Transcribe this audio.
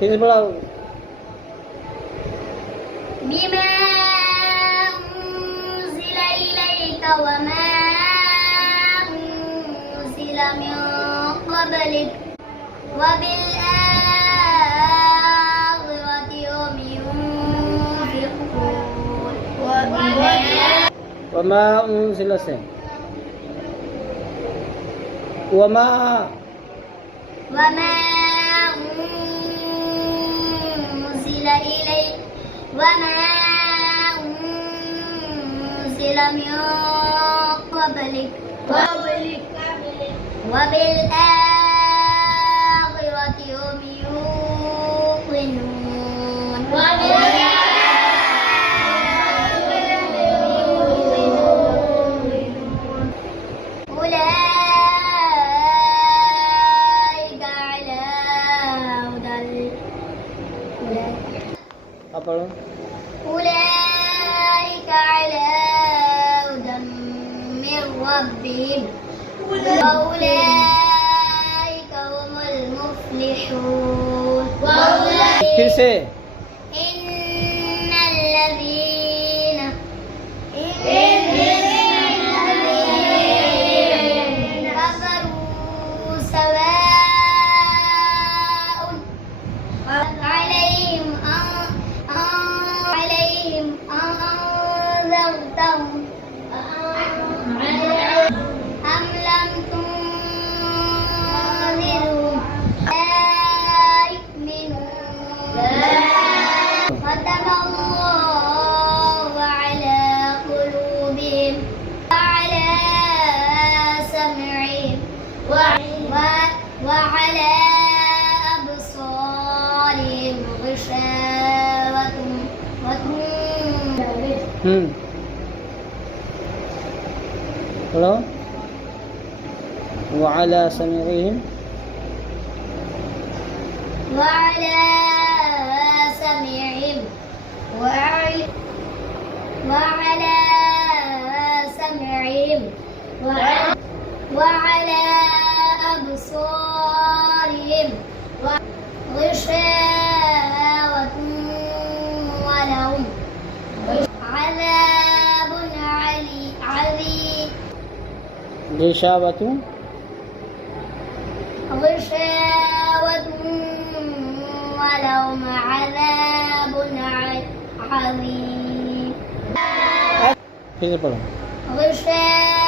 फिर पढ़ाओ। बिमा उन्ज़िला इलैका व मा उन्ज़िला मिन क़ब्लिक व बिल आखिरति हुम युक़िनून। वमा उन्ज़िला से वमा उन्ज़िला इलैका व मा उन्ज़िला मिन क़ब्लिक व बिल आखिरति हुम युक़िनून। आप पढ़ो। أولئك على هدى من ربهم وأولئك هم المفلحون. फिर से إن الذين كفروا سواء عليهم أنذرتهم أم لم تنذرهم لا يؤمنون. ختم الله على قلوبهم وعلى سمعهم وعلى أبصارهم غشاوة पढ़ो। وعلى سمعهم وعلى سمعهم وعلى سمعهم وعلى أبصارهم غشاوة ولهم عذاب عظيم. غشاوة ولهم عذاب عظيم. फिर पढ़ो। غشاوة